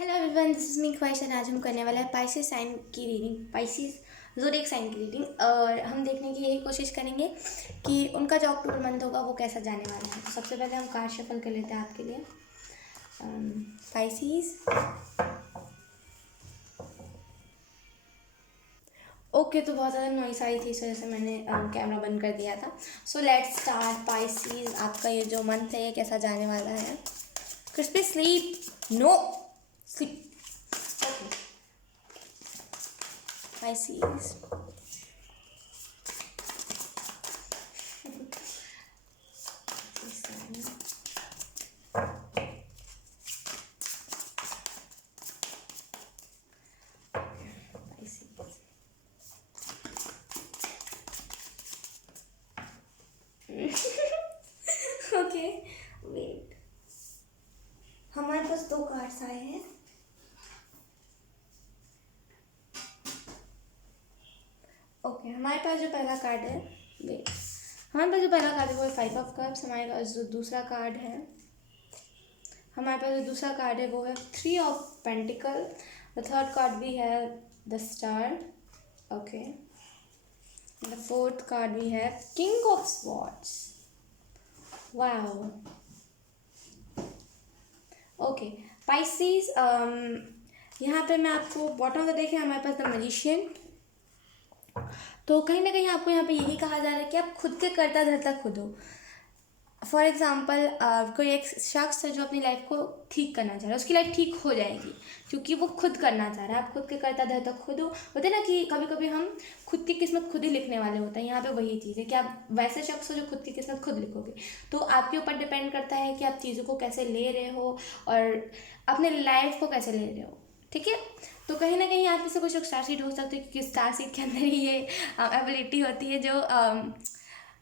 Hello everyone, this is me ख्वाहिश। आज हम करने वाला है पाइसेस साइन की रीडिंग, पाइसेस ज़ोडिएक साइन की रीडिंग। और हम देखने की यही कोशिश करेंगे कि उनका जो अक्टूबर मंथ होगा वो कैसा जाने वाला है। तो सबसे पहले हम कार्ड शफल कर लेते हैं आपके लिए। Pisces, okay. तो बहुत ज़्यादा नॉइस आई थी, इस वजह से मैंने कैमरा बंद कर दिया था। So let's start. पाइसेस, आपका ये जो मंथ है ये कैसा जाने वाला है। Crispy sleep, no sleep. Pisces. Okay, wait. हमारे पास दो कार्ड्स आए हैं। ओके, हमारे पास जो पहला कार्ड है, वेट, हमारे पास जो पहला कार्ड है वो है 5 ऑफ कप्स। हमारे पास जो दूसरा कार्ड है, हमारे पास जो दूसरा कार्ड है वो है 3 of pentacle. The third card भी है the star. Okay, the fourth card भी है king of swords. Wow. Okay Pisces, यहाँ पे मैं आपको बॉटम से देखें, हमारे पास द मैजिशियन। तो कहीं ना कहीं आपको यहाँ पे यही कहा जा रहा है कि आप खुद के कर्ता धर्ता खुद हो। फॉर एग्ज़ाम्पल, कोई एक शख्स है जो अपनी लाइफ को ठीक करना चाह रहा है, उसकी लाइफ ठीक हो जाएगी क्योंकि वो खुद करना चाह रहा है। आप खुद के कर्ता धर्ता खुद हो। होते हैं ना कि कभी कभी हम खुद की किस्मत खुद ही लिखने वाले होते हैं। यहाँ पे वही चीज़ है कि आप वैसे शख्स हो जो खुद की किस्मत खुद लिखोगे। तो आपके ऊपर डिपेंड करता है कि आप चीज़ों को कैसे ले रहे हो और अपने लाइफ को कैसे ले रहे हो। ठीक है, तो कहीं ना कहीं आप में से कुछ लोग स्टार सीड हो सकते हैं क्योंकि स्टार सीड के अंदर ही ये एबिलिटी होती है जो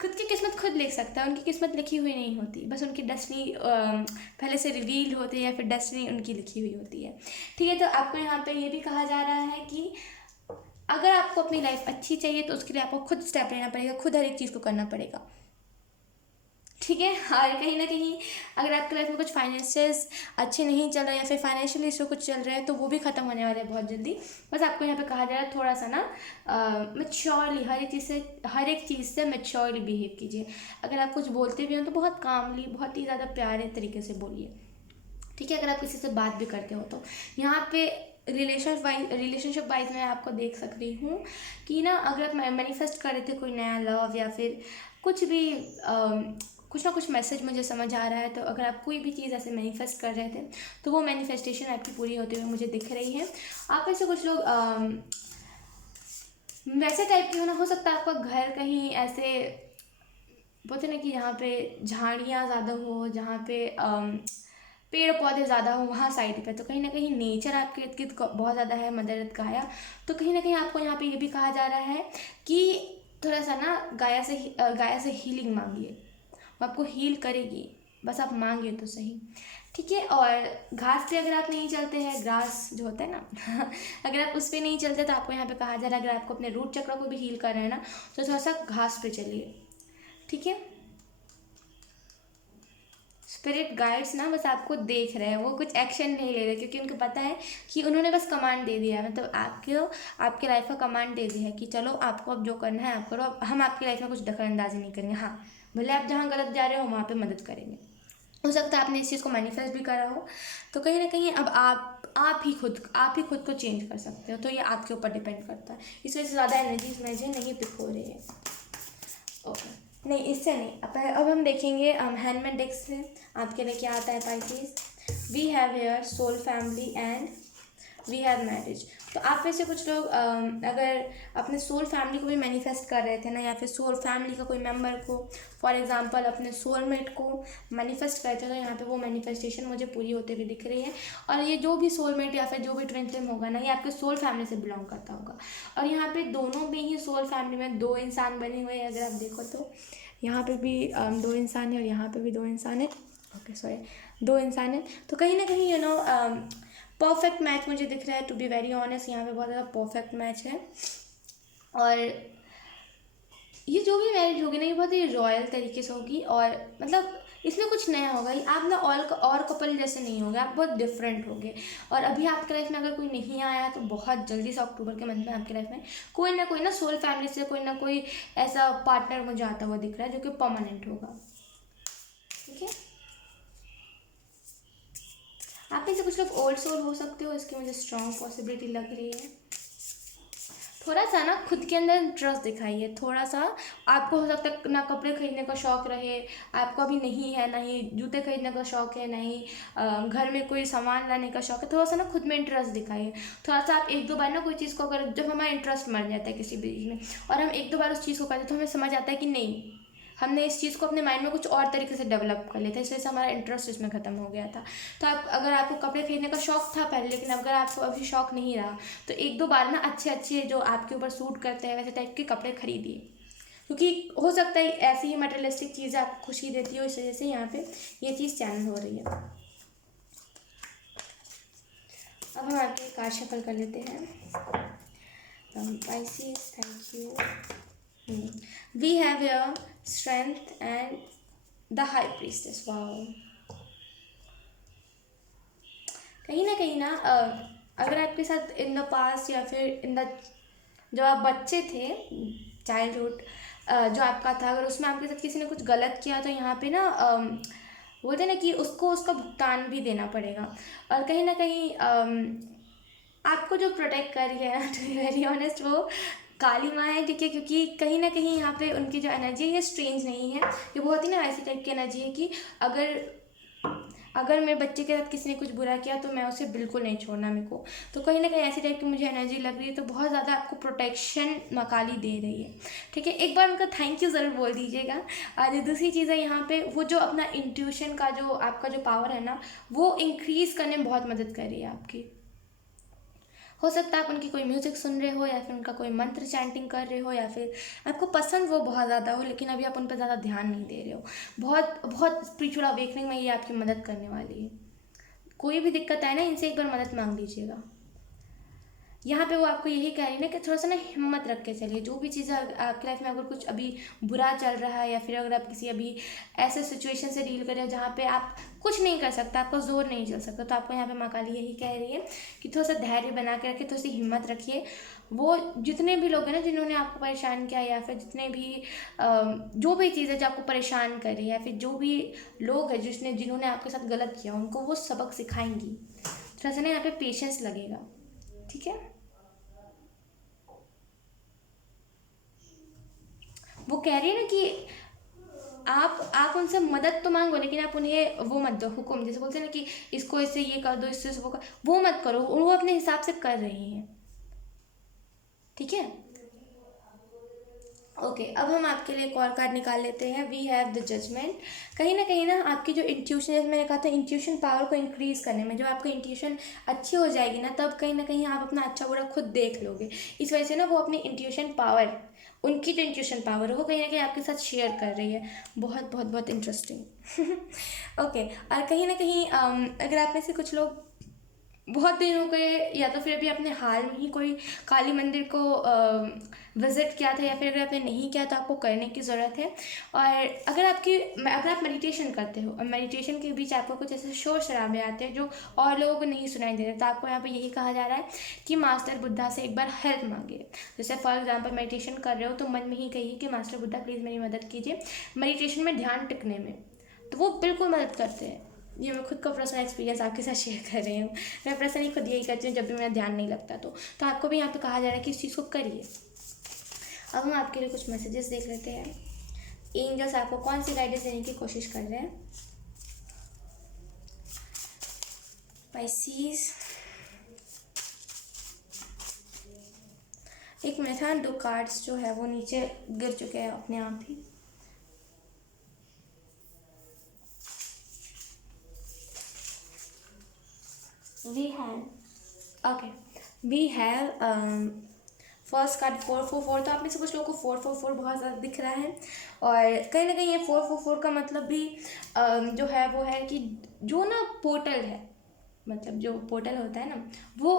खुद की किस्मत खुद लिख सकता है। उनकी किस्मत लिखी हुई नहीं होती, बस उनकी डेस्टिनी पहले से रिवील होती है या फिर डेस्टिनी उनकी लिखी हुई होती है। ठीक है, तो आपको यहाँ पे ये भी कहा जा रहा है कि अगर आपको अपनी लाइफ अच्छी चाहिए तो उसके लिए आपको खुद स्टेप लेना पड़ेगा, खुद हर एक चीज़ को करना पड़ेगा। ठीक है, और कहीं ना कहीं अगर आपकी लाइफ में कुछ फाइनेंसेस अच्छे नहीं चल रहे या फिर फाइनेंशियली इशू कुछ चल रहा है तो वो भी ख़त्म होने वाला है बहुत जल्दी। बस आपको यहाँ पे कहा जा रहा है थोड़ा सा ना मैच्योरली हर एक चीज़ से मैच्योरली बिहेव कीजिए। अगर आप कुछ बोलते भी हो तो बहुत कामली, बहुत ही ज़्यादा प्यारे तरीके से बोलिए। ठीक है, अगर आप किसी से बात भी करते हो तो यहाँ पे रिलेशनशिप वाइज मैं आपको देख सक रही हूँ कि ना अगर आप मैनिफेस्ट कर रहे थे कोई नया लव या फिर कुछ भी कुछ ना कुछ मैसेज मुझे समझ आ रहा है। तो अगर आप कोई भी चीज़ ऐसे मैनिफेस्ट कर रहे थे तो वो मैनिफेस्टेशन आपकी पूरी होते हुए मुझे दिख रही है। आप ऐसे कुछ लोग वैसे टाइप के हो सकता है आपका घर कहीं ऐसे बोलते ना कि यहाँ पे झाड़ियाँ ज़्यादा हो, जहाँ पे पेड़ पौधे ज़्यादा हो वहाँ साइड पे। तो कहीं ना कहीं नेचर आपके इर्द गिर्द बहुत ज़्यादा है, मदर अर्थ गाया। तो कहीं ना कहीं आपको यहाँ पे ये भी कहा जा रहा है कि थोड़ा सा ना गाया से हीलिंग मांगिए, वो आपको हील करेगी, बस आप मांगिए तो सही। ठीक है, और घास पे अगर आप नहीं चलते हैं, ग्रास जो होता है ना अगर आप उस पर नहीं चलते तो आपको यहाँ पे कहा जा रहा है अगर आपको अपने रूट चक्र को भी हील कर रहे हैं ना तो थोड़ा सा घास पे चलिए। ठीक है, स्पिरिट गाइड्स ना बस आपको देख रहे हैं, वो कुछ एक्शन नहीं ले रहे क्योंकि उनको पता है कि उन्होंने बस कमांड दे दिया है। मतलब आपके लाइफ का कमांड दे दिया है कि चलो आपको अब जो करना है आप करो, अब हम आपकी लाइफ में कुछ दखल अंदाजी नहीं करेंगे। हाँ, भले आप जहाँ गलत जा रहे हो वहाँ पे मदद करेंगे। हो सकता है आपने इस चीज़ को मैनिफेस्ट भी करा हो। तो कहीं ना कहीं अब आप ही खुद को चेंज कर सकते हो। तो ये आपके ऊपर डिपेंड करता है, इस वजह से ज़्यादा एनर्जीज मुझे नहीं पिक हो रही है। ओके, नहीं इससे नहीं। अब हम देखेंगे हैंडमेड डेक से आपके लिए क्या आता है Pisces. We have here soul family and we have marriage. तो आप में से कुछ लोग अगर अपने सोल फैमिली को भी मैनिफेस्ट कर रहे थे ना, या फिर सोल फैमिली का कोई मेंबर को, फॉर एग्जांपल अपने सोलमेट को मैनिफेस्ट करते हो तो यहाँ पे वो मैनिफेस्टेशन मुझे पूरी होते हुए दिख रही है। और ये जो भी सोलमेट या फिर जो भी ट्विन फ्लेम होगा ना, ये आपके सोल फैमिली से बिलोंग करता होगा। और यहाँ पे दोनों में ही सोल फैमिली में दो इंसान बने हुए हैं। अगर आप देखो तो यहाँ पे भी दो इंसान है और यहाँ पे भी दो इंसान है। ओके सॉरी, दो इंसान है। तो कहीं ना कहीं परफेक्ट मैच मुझे दिख रहा है। टू बी वेरी ऑनेस्ट, यहाँ पे बहुत ज़्यादा परफेक्ट मैच है। और ये जो भी मैरिज होगी ना ये बहुत ही रॉयल तरीके से होगी और मतलब इसमें कुछ नया होगा ही, आप ना और कपल जैसे नहीं होगे, आप बहुत डिफरेंट होगे। और अभी आपके लाइफ में अगर कोई नहीं आया तो बहुत जल्दी से अक्टूबर के मंथ में आपके लाइफ में कोई ना सोल फैमिली से कोई ना कोई ऐसा पार्टनर मुझे आता हुआ दिख रहा है जो कि परमानेंट होगा। ठीक है, आप में से कुछ लोग ओल्ड सोल हो सकते हो, इसकी मुझे स्ट्रॉन्ग पॉसिबिलिटी लग रही है। थोड़ा सा ना खुद के अंदर इंटरेस्ट दिखाइए, थोड़ा सा। आपको हो सकता है ना कपड़े खरीदने का शौक़ रहे, आपको अभी नहीं है, ना ही जूते खरीदने का शौक़ है, ना ही घर में कोई सामान लाने का शौक़ है। थोड़ा सा ना खुद में इंटरेस्ट दिखाइए। थोड़ा सा आप एक दो बार ना कोई चीज़ को अगर, जब हमारा इंटरेस्ट मर जाता है किसी भी चीज़ में और हम एक दो बार उस चीज़ को करते तो हमें समझ आता है कि नहीं, हमने इस चीज़ को अपने माइंड में कुछ और तरीके से डेवलप कर लिया था, इस वजह से हमारा इंटरेस्ट इसमें ख़त्म हो गया था। तो आप, अगर आपको कपड़े खरीदने का शौक़ था पहले, लेकिन अगर आपको अभी शौक़ नहीं रहा, तो एक दो बार ना अच्छे अच्छे जो आपके ऊपर सूट करते हैं वैसे टाइप के कपड़े खरीदिए, क्योंकि हो सकता है ऐसी ही मटेरियलिस्टिक चीज़ें आपको खुशी देती हो, इस वजह से यहाँ पे ये चीज़ चैनल हो रही है। अब हम आपके कार्ड शफल कर लेते हैं। Pisces, thank you. We have here strength and the high priestess. Wow. कहीं ना अगर आपके साथ इन द पास्ट या फिर इन द, जब आप बच्चे थे, चाइल्डहुड जो आपका था, अगर उसमें आपके साथ किसी ने कुछ गलत किया तो यहाँ पे ना बोलते ना कि उसको उसका भुगतान भी देना पड़ेगा। और कहीं ना कहीं आपको जो प्रोटेक्ट कर रही है ना, टू बी वेरी ऑनेस्ट, वो काली माँ है। ठीक है, क्योंकि कहीं ना कहीं यहाँ पे उनकी जो एनर्जी है ये स्ट्रेंज नहीं है, ये बहुत ही ना ऐसी टाइप की एनर्जी है कि अगर मेरे बच्चे के साथ किसी ने कुछ बुरा किया तो मैं उसे बिल्कुल नहीं छोड़ना मेरे को। तो कहीं ना कहीं ऐसी टाइप की मुझे एनर्जी लग रही है, तो बहुत ज़्यादा आपको प्रोटेक्शन माँ काली दे रही है। ठीक है, एक बार उनका थैंक यू ज़रूर बोल दीजिएगा। और दूसरी चीज़ है यहाँ पे, वो जो अपना इंट्यूशन का जो आपका जो पावर है ना, वो इंक्रीज़ करने में बहुत मदद कर रही है आपकी। हो सकता है आप उनकी कोई म्यूज़िक सुन रहे हो, या फिर उनका कोई मंत्र चैंटिंग कर रहे हो, या फिर आपको पसंद वो बहुत ज़्यादा हो, लेकिन अभी आप उन पर ज़्यादा ध्यान नहीं दे रहे हो। बहुत बहुत स्पिरिचुअल अवेकनिंग में ये आपकी मदद करने वाली है। कोई भी दिक्कत आए ना, इनसे एक बार मदद मांग लीजिएगा। यहाँ पे वो आपको यही कह रही है ना कि थोड़ा सा ना हिम्मत रख के चलिए। जो भी चीज़ें आपकी लाइफ में अगर कुछ अभी बुरा चल रहा है, या फिर अगर आप किसी अभी ऐसे सिचुएशन से डील कर रहे हो जहाँ पे आप कुछ नहीं कर सकता, आपका जोर नहीं चल सकता, तो आपको यहाँ पे माँ काली यही कह रही है कि थोड़ा सा धैर्य बना के रखिए, थोड़ी सी हिम्मत रखिए। वो जितने भी लोग हैं ना जिन्होंने आपको परेशान किया, या फिर जितने भी जो भी चीज़ें जो आपको परेशान कर रही है, या फिर जो भी लोग हैं जिन्होंने आपके साथ गलत किया, उनको वो सबक सिखाएंगी। थोड़ा सा ना यहाँ पे पेशेंस लगेगा। ठीक है, वो कह रही है ना कि आप उनसे मदद तो मांगो, लेकिन आप उन्हें वो मत दो हुक्म, जैसे बोलते हैं ना कि इसको इससे ये कर दो, इससे वो मत करो, वो अपने हिसाब से कर रही हैं। ठीक है, ओके, अब हम आपके लिए एक और कार्ड निकाल लेते हैं। We have the judgement. कहीं ना आपकी जो इंट्यूशन, जैसे मैंने कहा था, इंट्यूशन पावर को इंक्रीज़ करने में, जब आपकी इंट्यूशन अच्छी हो जाएगी ना, तब कहीं ना कहीं आप अपना अच्छा बुरा खुद देख लोगे। इस वजह से ना वो अपनी इंट्यूशन पावर, उनकी जो इंट्यूशन पावर है वो कहीं ना कहीं आपके साथ शेयर कर रही है। बहुत बहुत बहुत इंटरेस्टिंग। ओके, और कहीं ना कहीं अगर आप में से कुछ लोग बहुत दिन हो गए, या तो फिर अभी आपने हाल में ही कोई काली मंदिर को विज़िट किया था, या फिर अगर आपने नहीं किया तो आपको करने की ज़रूरत है। और अगर आप मेडिटेशन करते हो और मेडिटेशन के बीच आपको कुछ ऐसे शोर शराबे आते हैं जो और लोगों को नहीं सुनाई दे रहे, तो आपको यहाँ पे यही कहा जा रहा है कि मास्टर बुद्धा से एक बार हेल्प मांगिए। जैसे फॉर एग्जाम्पल मेडिटेशन कर रहे हो तो मन में ही कहिए कि मास्टर बुद्धा प्लीज़ मेरी मदद कीजिए मेडिटेशन में ध्यान टिकने में, तो वो बिल्कुल मदद करते हैं। ये मैं खुद का पर्सनल एक्सपीरियंस आपके साथ शेयर कर रही हूँ। मैं पर्सनली खुद यही करती हूँ जब भी मेरा ध्यान नहीं लगता तो आपको भी यहाँ पे कहा जा रहा है कि इस चीज़ को करिए। अब हम आपके लिए कुछ मैसेजेस देख लेते हैं। एंजल्स आपको कौन सी गाइडेंस देने की कोशिश कर रहे हैं। पाइसेस, एक मिनट, हाँ, 2 कार्ड्स जो है वो नीचे गिर चुके हैं अपने आप ही। We have first card 444। तो आप में से कुछ लोगों को 444 बहुत ज़्यादा दिख रहा है, और कहीं ना कहीं ये 444 का मतलब भी जो है वो है कि जो ना पोर्टल है, मतलब जो पोर्टल होता है ना, वो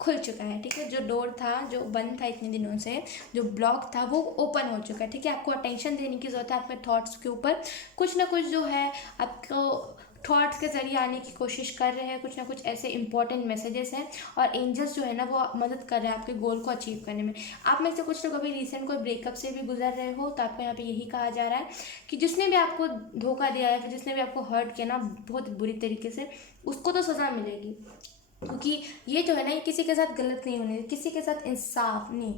खुल चुका है, ठीक है। जो डोर था, जो बंद था इतने दिनों से, जो ब्लॉक था, वो ओपन हो चुका है, ठीक है। आपको अटेंशन देने की ज़रूरत है अपने थॉट्स के ऊपर। कुछ ना कुछ जो है आपको थॉट्स के ज़रिए आने की कोशिश कर रहे हैं, कुछ ना कुछ ऐसे इंपॉर्टेंट मैसेजेस हैं, और एंजल्स जो है ना वो मदद कर रहे हैं आपके गोल को अचीव करने में। आप में से कुछ लोग अभी रिसेंट कोई ब्रेकअप से भी गुजर रहे हो, तो आपको यहाँ पे यही कहा जा रहा है कि जिसने भी आपको धोखा दिया है, फिर जिसने भी आपको हर्ट किया ना बहुत बुरी तरीके से, उसको तो सज़ा मिलेगी। क्योंकि ये जो है ना, ये किसी के साथ गलत नहीं होने देती, किसी के साथ इंसाफ नहीं,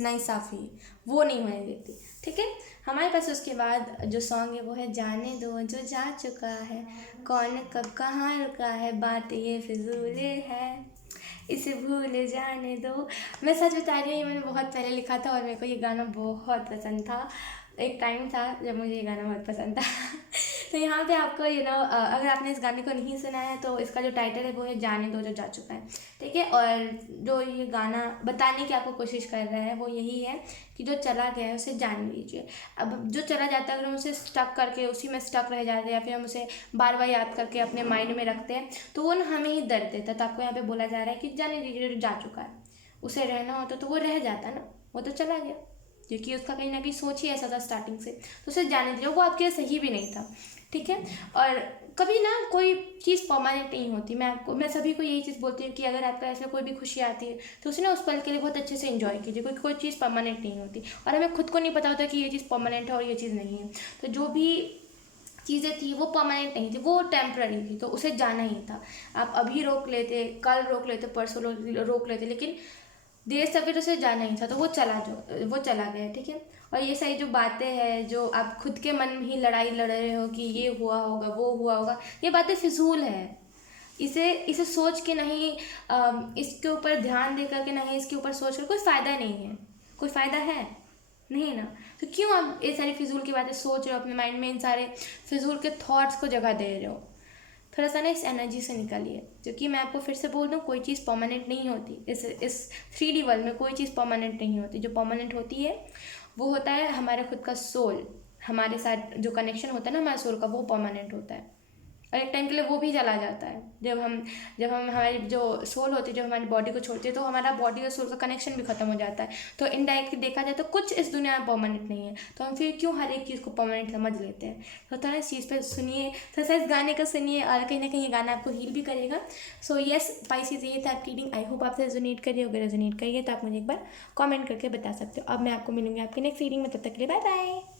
नाइंसाफ़ी वो नहीं होने देती, ठीक है। हमारे पास उसके बाद जो सॉन्ग है वो है जाने दो जो जा चुका है, कौन कब कहाँ रुका है, बात ये फिजूल है, इसे भूल जाने दो। मैं सच बता रही हूँ, ये मैंने बहुत पहले लिखा था और मेरे को ये गाना बहुत पसंद था। एक टाइम था जब मुझे ये गाना बहुत पसंद था। तो यहाँ पे आपको अगर आपने इस गाने को नहीं सुना है तो इसका जो टाइटल है वो है जाने दो जो जा चुका है, ठीक है। और जो ये गाना बताने की आपको कोशिश कर रहा है वो यही है कि जो चला गया है उसे जान लीजिए। अब जो चला जाता है अगर हम उसे स्टक करके उसी में स्टक रह जाते हैं, या फिर हम उसे बार बार याद करके अपने माइंड में रखते हैं, तो वो ना हमें ही दर्द देता है। तो आपको यहाँ पे बोला जा रहा है कि जाने दीजिए जो जा चुका है, उसे रहना होता तो वो रह जाता ना, वो तो चला गया, क्योंकि उसका कहीं ना कहीं सोच ही ऐसा था स्टार्टिंग से, तो उसे जाने दीजिए, वो आपके लिए सही भी नहीं था, ठीक है। और कभी ना कोई चीज़ परमानेंट नहीं होती। मैं सभी को यही चीज़ बोलती हूँ कि अगर आपका ऐसे कोई भी खुशी आती है तो उसे ना उस पल के लिए बहुत अच्छे से एंजॉय कीजिए, क्योंकि कोई चीज़ परमानेंट नहीं होती, और हमें खुद को नहीं पता होता कि ये चीज़ परमानेंट है और ये चीज़ नहीं है। तो जो भी चीज़ें थी वो परमानेंट नहीं थी, वो टेम्प्ररी थी, तो उसे जाना ही था। आप अभी रोक लेते, कल रोक लेते, परसों रोक लेते, लेकिन देर सवेर उसे जाना ही था, तो वो चला गया, ठीक है। और ये सारी जो बातें हैं, जो आप खुद के मन में ही लड़ाई लड़ रहे हो कि ये हुआ होगा वो हुआ होगा, ये बातें फिजूल है। इसे सोच के नहीं, इसके ऊपर ध्यान दे करके नहीं, इसके ऊपर सोच कर कोई फ़ायदा नहीं है। कोई फ़ायदा है नहीं ना, तो क्यों आप ये सारी फिजूल की बातें सोच रहे हो अपने माइंड में, इन सारे फिजूल के थॉट्स को जगह दे रहे हो। थोड़ा सा ना इस एनर्जी से निकालिए, क्योंकि मैं आपको फिर से बोल दूँ, कोई चीज़ परमानेंट नहीं होती। इस 3D वर्ल्ड में कोई चीज़ परमानेंट नहीं होती। जो परमानेंट होती है वो होता है हमारा खुद का सोल, हमारे साथ जो कनेक्शन होता है ना हमारे सोल का, वो परमानेंट होता है। और एक टाइम के लिए वो भी चला जाता है। जब हम हमारी जो सोल होती है, जो हमारी बॉडी को छोड़ती है, तो हमारा बॉडी और सोल का कनेक्शन भी खत्म हो जाता है। तो इनडायरेक्टली देखा जाए तो कुछ इस दुनिया में परमानेंट नहीं है, तो हम फिर क्यों हर एक चीज़ को परमानेंट समझ लेते हैं। तो थोड़ा इस चीज़ पर सुनिए, थोड़ा सा इस गाने को सुनिए, और कहीं ना कहीं ये गाना आपको हील भी करेगा। सो येस स्पाइसीज, ये था आपकी रीडिंग। आई होप आपसे रेजोनेट करिए। अगर रेजोनेट करिए तो आप मुझे एक बार कॉमेंट करके बता सकते हो। अब मैं आपको मिलूंगी आपकी नेक्स्ट रीडिंग में, तब तक के लिए बाय बाय।